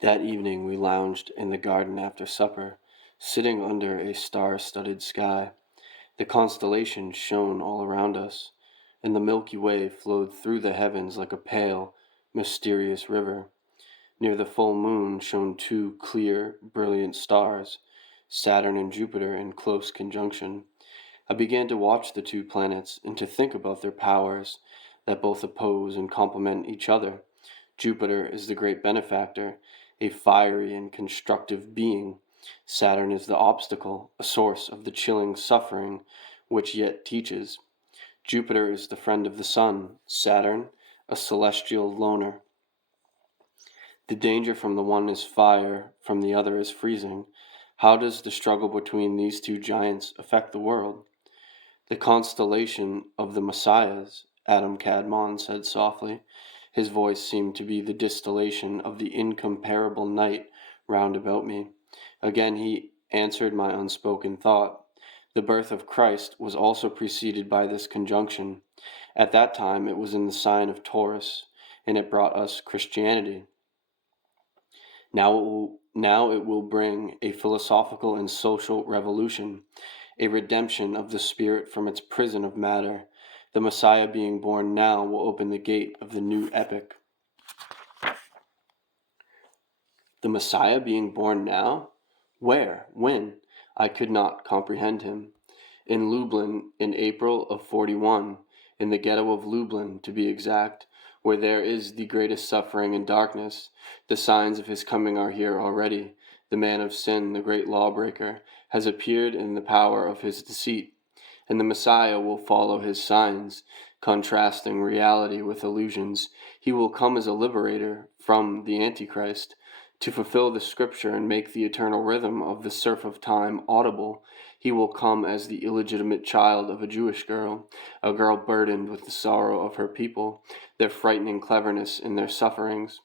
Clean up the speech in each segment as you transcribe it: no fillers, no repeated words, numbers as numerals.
That evening we lounged in the garden after supper, sitting under a star-studded sky. The constellations shone all around us, and the Milky Way flowed through the heavens like a pale, mysterious river. Near the full moon shone two clear, brilliant stars, Saturn and Jupiter in close conjunction. I began to watch the two planets and to think about their powers that both oppose and complement each other. Jupiter is the great benefactor, a fiery and constructive being. Saturn is the obstacle, a source of the chilling suffering which yet teaches. Jupiter is the friend of the sun, Saturn, a celestial loner. The danger from the one is fire, from the other is freezing. How does the struggle between these two giants affect the world? The constellation of the Messiahs, Adam Kadmon said softly. His voice seemed to be the distillation of the incomparable night round about me. Again he answered my unspoken thought. The birth of Christ was also preceded by this conjunction. At that time it was in the sign of Taurus, and it brought us Christianity. Now it will bring a philosophical and social revolution, a redemption of the spirit from its prison of matter. The Messiah being born now will open the gate of the new epoch. The Messiah being born now? Where? When? I could not comprehend him. In Lublin, in April of 41, in the ghetto of Lublin, to be exact, where there is the greatest suffering and darkness. The signs of his coming are here already. The man of sin, the great lawbreaker, has appeared in the power of his deceit, and the Messiah will follow his signs, contrasting reality with illusions. He will come as a liberator from the Antichrist, to fulfill the scripture and make the eternal rhythm of the surf of time audible. He will come as the illegitimate child of a Jewish girl, a girl burdened with the sorrow of her people, their frightening cleverness in their sufferings,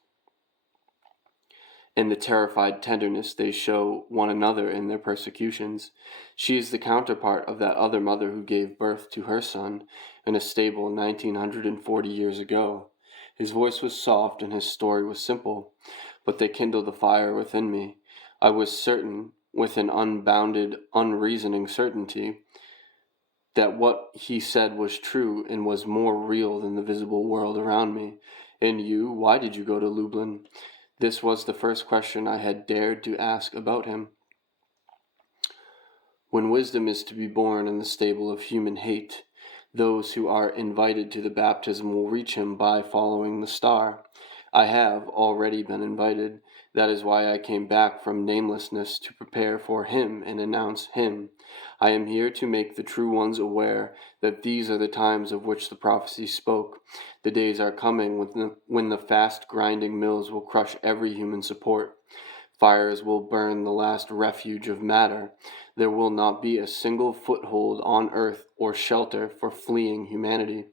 and the terrified tenderness they show one another in their persecutions. She is the counterpart of that other mother who gave birth to her son in a stable 1940 years ago. His voice was soft and his story was simple, but they kindled a fire within me. I was certain, with an unbounded, unreasoning certainty, that what he said was true and was more real than the visible world around me. And you, why did you go to Lublin? This was the first question I had dared to ask about him. When wisdom is to be born in the stable of human hate, those who are invited to the baptism will reach him by following the star. I have already been invited. That is why I came back from namelessness to prepare for him and announce him. I am here to make the true ones aware that these are the times of which the prophecy spoke. The days are coming when the fast grinding mills will crush every human support. Fires will burn the last refuge of matter. There will not be a single foothold on earth or shelter for fleeing humanity.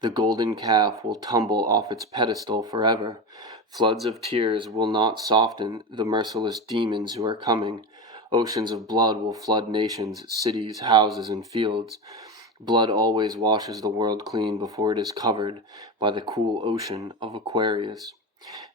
The golden calf will tumble off its pedestal forever. Floods of tears will not soften the merciless demons who are coming. Oceans of blood will flood nations, cities, houses, and fields. Blood always washes the world clean before it is covered by the cool ocean of Aquarius.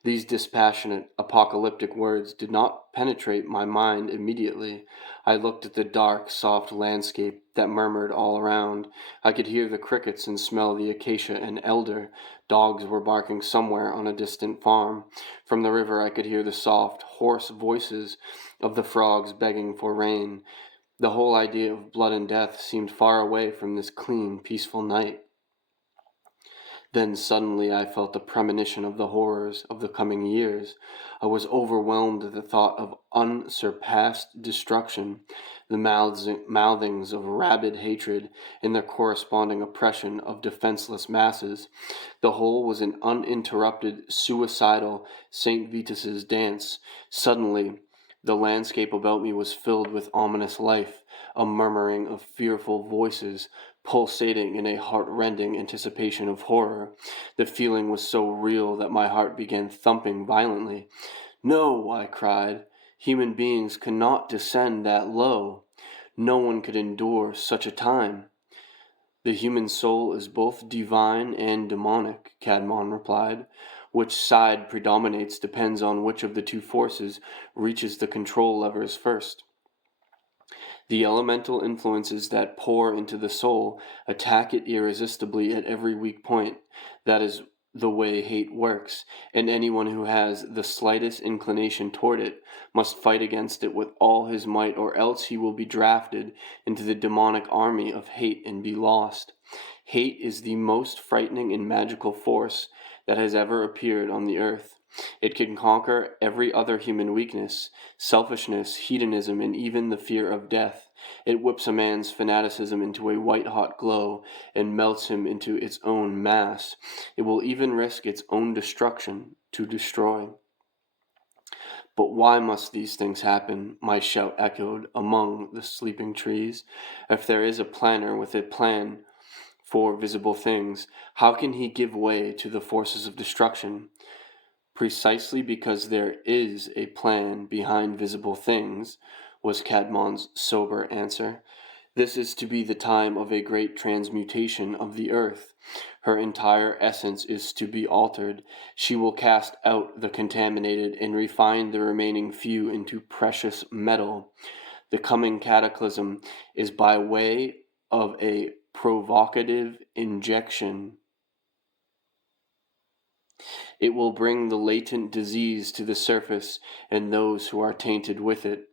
These dispassionate, apocalyptic words did not penetrate my mind immediately. I looked at the dark, soft landscape that murmured all around. I could hear the crickets and smell the acacia and elder. Dogs were barking somewhere on a distant farm. From the river I could hear the soft, hoarse voices of the frogs begging for rain. The whole idea of blood and death seemed far away from this clean, peaceful night. Then suddenly I felt a premonition of the horrors of the coming years. I was overwhelmed at the thought of unsurpassed destruction, the mouthings of rabid hatred, and their corresponding oppression of defenseless masses. The whole was an uninterrupted, suicidal St. Vitus's dance. Suddenly, the landscape about me was filled with ominous life, a murmuring of fearful voices, pulsating in a heart-rending anticipation of horror. The feeling was so real that my heart began thumping violently. "No," I cried, "human beings cannot descend that low. No one could endure such a time." "The human soul is both divine and demonic," Cadmon replied. Which side predominates depends on which of the two forces reaches the control levers first. The elemental influences that pour into the soul attack it irresistibly at every weak point. That is the way hate works, and anyone who has the slightest inclination toward it must fight against it with all his might, or else he will be drafted into the demonic army of hate and be lost. Hate is the most frightening and magical force that has ever appeared on the earth. It can conquer every other human weakness, selfishness, hedonism, and even the fear of death. It whips a man's fanaticism into a white-hot glow and melts him into its own mass. It will even risk its own destruction to destroy. But why must these things happen? My shout echoed among the sleeping trees. If there is a planner with a plan for visible things, how can he give way to the forces of destruction? Precisely because there is a plan behind visible things, was Cadmon's sober answer. This is to be the time of a great transmutation of the earth. Her entire essence is to be altered. She will cast out the contaminated and refine the remaining few into precious metal. The coming cataclysm is by way of a provocative injection. It will bring the latent disease to the surface and those who are tainted with it.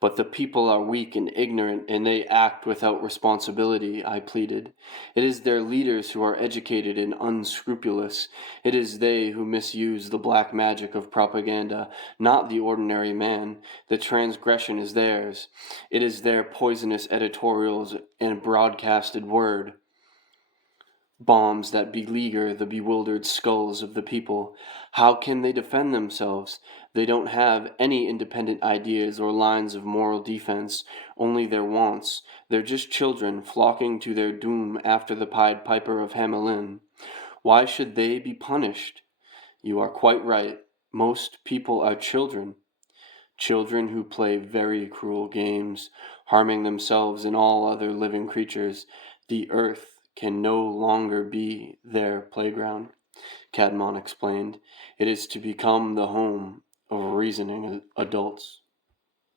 But the people are weak and ignorant, and they act without responsibility, I pleaded. It is their leaders who are educated and unscrupulous. It is they who misuse the black magic of propaganda, not the ordinary man. The transgression is theirs. It is their poisonous editorials and broadcasted word. Bombs that beleaguer the bewildered skulls of the people. How can they defend themselves? They don't have any independent ideas or lines of moral defense, only their wants. They're just children flocking to their doom after the Pied Piper of Hamelin. Why should they be punished? You are quite right. Most people are children. Children who play very cruel games, harming themselves and all other living creatures. The earth can no longer be their playground, Cadmon explained. It is to become the home of reasoning adults.